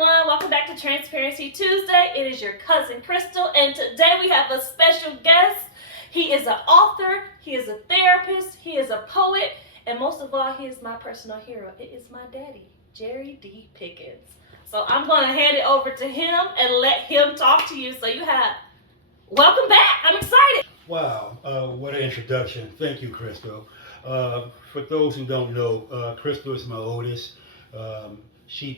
everyone, welcome back to Transparency Tuesday. It is your cousin Crystal, and today we have a special guest. He is an author, he is a therapist, he is a poet, and most of all, he is my personal hero. It is my daddy, Jerry D. Pickens. So I'm going to hand it over to him and let him talk to you. So you have, welcome back. I'm excited. Wow, what an introduction. Thank you, Crystal. For those who don't know, Crystal is my oldest. She's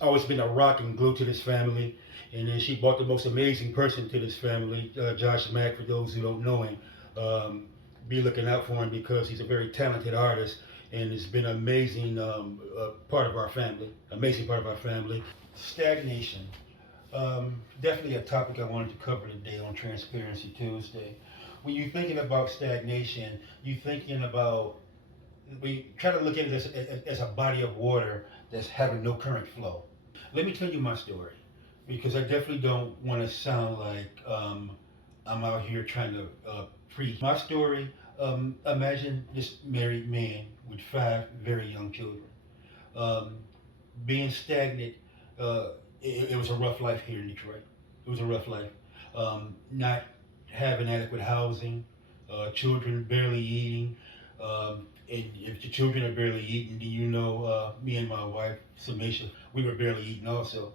always been a rock and glue to this family. And then she brought the most amazing person to this family, Josh Mack, for those who don't know him. Be looking out for him because he's a very talented artist and has been an amazing part of our family. Amazing part of our family. Stagnation. Definitely a topic I wanted to cover today on Transparency Tuesday. When you're thinking about stagnation, you're thinking about, we try to look at it as a body of water that's having no current flow. Let me tell you my story, because I definitely don't want to sound like I'm out here trying to preach. My story, imagine this married man with 5 very young children. Being stagnant, it was a rough life here in Detroit. It was a rough life. Not having adequate housing, children barely eating. And if your children are barely eating, then you know me and my wife, Samisha, we were barely eating also.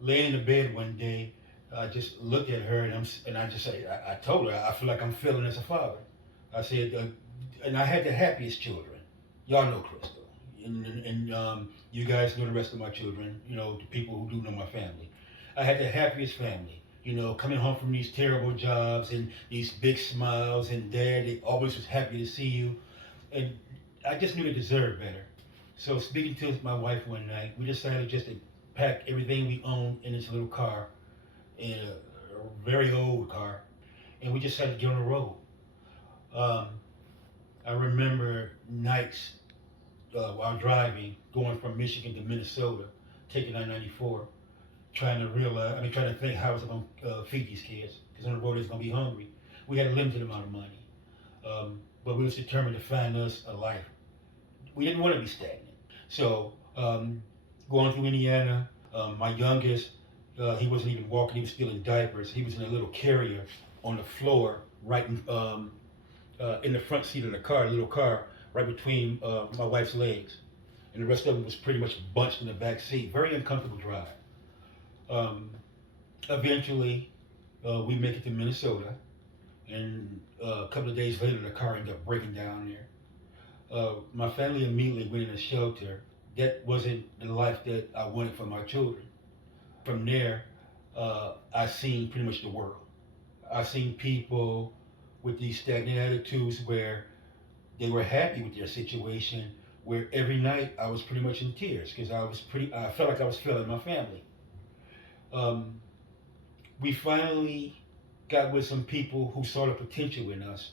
Laying in the bed one day, I just looked at her and I told her, I feel like I'm failing as a father. I said, and I had the happiest children. Y'all know Crystal. And you guys know the rest of my children, you know, the people who do know my family. I had the happiest family, you know, coming home from these terrible jobs and these big smiles, and Dad, they always was happy to see you. And I just knew they deserved better. So speaking to my wife one night, we decided just to pack everything we owned in this little car, in a very old car, and we just decided to get on the road. I remember nights while driving, going from Michigan to Minnesota, taking I-94, trying to think how I was going to feed these kids, because on the road it's going to be hungry. We had a limited amount of money, but we was determined to find us a life. We didn't want to be stagnant. So going through Indiana, my youngest, he wasn't even walking, he was still in diapers. He was in a little carrier on the floor, right in the front seat of the car, a little car, right between my wife's legs. And the rest of them was pretty much bunched in the back seat. Very uncomfortable drive. Eventually, we make it to Minnesota, and a couple of days later, the car ended up breaking down there. My family immediately went in a shelter. That wasn't the life that I wanted for my children. From there, I seen pretty much the world. I seen people with these stagnant attitudes where they were happy with their situation, where every night I was pretty much in tears because I felt like I was failing my family. We finally got with some people who saw the potential in us.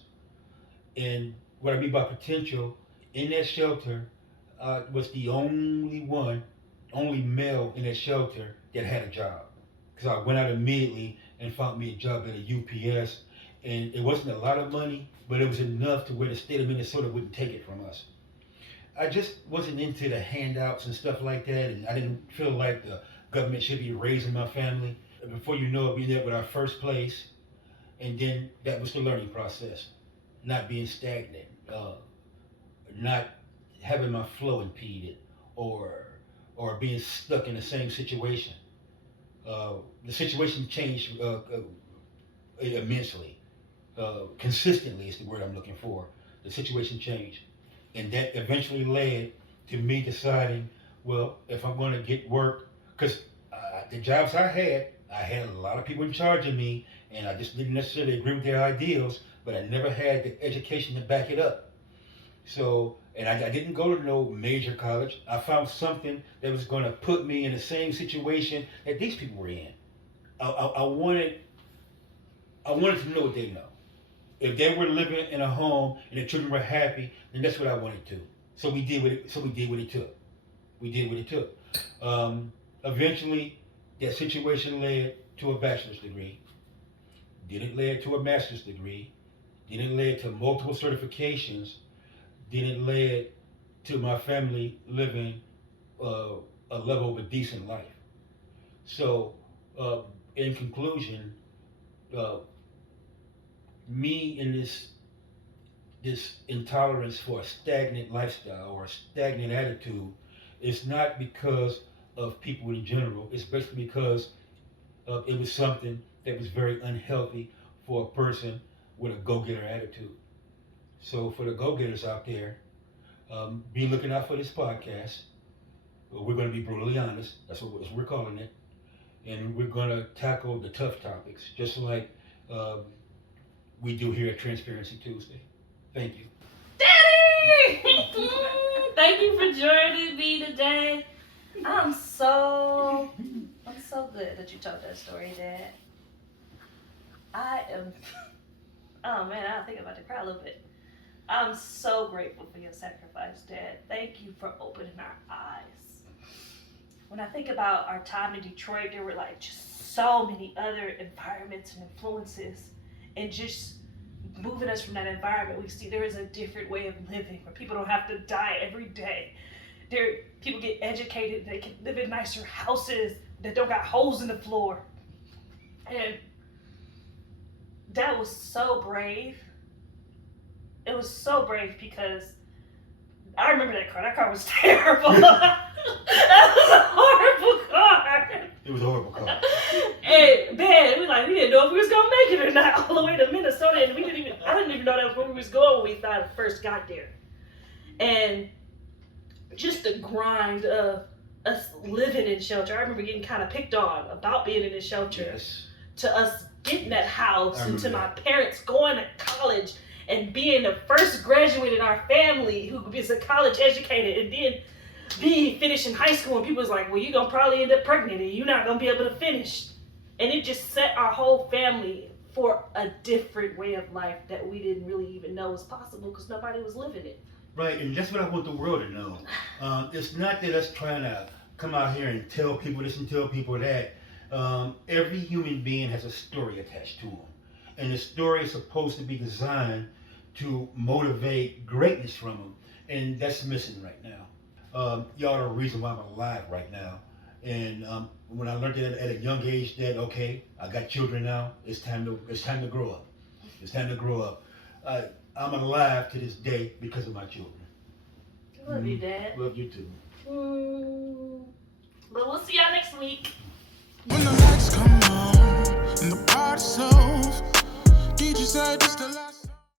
And what I mean by potential, in that shelter, was the only male in that shelter that had a job. Because I went out immediately and found me a job at a UPS, and it wasn't a lot of money, but it was enough to where the state of Minnesota wouldn't take it from us. I just wasn't into the handouts and stuff like that, and I didn't feel like the government should be raising my family. And before you know it, we ended up with our first place, and then that was the learning process. Not being stagnant, not having my flow impeded, or being stuck in the same situation. The situation changed immensely. Consistently is the word I'm looking for. The situation changed. And that eventually led to me deciding, well, if I'm going to get work, because the jobs I had a lot of people in charge of me, and I just didn't necessarily agree with their ideals, but I never had the education to back it up. So, and I didn't go to no major college. I found something that was going to put me in the same situation that these people were in. I wanted to know what they know. If they were living in a home and the children were happy, then that's what I wanted to. So we did what it took. We did what it took. Eventually, that situation led to a bachelor's degree. Then it led to a master's degree. Then it led to multiple certifications. Then it led to my family living a level of a decent life. So, in conclusion, uh, me in this intolerance for a stagnant lifestyle or a stagnant attitude is not because of people in general. It's basically because it was something that was very unhealthy for a person with a go-getter attitude. So for the go-getters out there, be looking out for this podcast. We're going to be brutally honest. That's what we're calling it. And we're going to tackle the tough topics, just like um, we do here at Transparency Tuesday. Thank you. Daddy! Thank you for joining me today. I'm so good that you told that story, Dad. I am, oh man, I think I'm about to cry a little bit. I'm so grateful for your sacrifice, Dad. Thank you for opening our eyes. When I think about our time in Detroit, there were like just so many other environments and influences, and just moving us from that environment, we see there is a different way of living where people don't have to die every day. People get educated, they can live in nicer houses that don't got holes in the floor. And that was so brave. It was so brave because I remember that car. That car was terrible. That was a horrible car. It was a horrible car. And man, we didn't know if we was gonna make it or not all the way to Minnesota, and I didn't even know that was where we was going when we first got there. And just the grind of us living in shelter. I remember getting kind of picked on about being in the shelter. Yes. To us getting that house, and to my parents going to college and being the first graduate in our family who is a college educated, and then finishing high school, and people was like, well, you're gonna probably end up pregnant and you're not gonna be able to finish. And it just set our whole family for a different way of life that we didn't really even know was possible because nobody was living it. Right, and that's what I want the world to know. It's not that us trying to come out here and tell people this and tell people that. Every human being has a story attached to them. And the story is supposed to be designed to motivate greatness from them. And that's missing right now. Y'all are the reason why I'm alive right now. And when I learned that at a young age that, okay, I got children now, it's time to grow up. It's time to grow up. I'm alive to this day because of my children. Love you, Dad. Love you too. But we'll see y'all next week. When the lights come on and the party's over, DJ said just a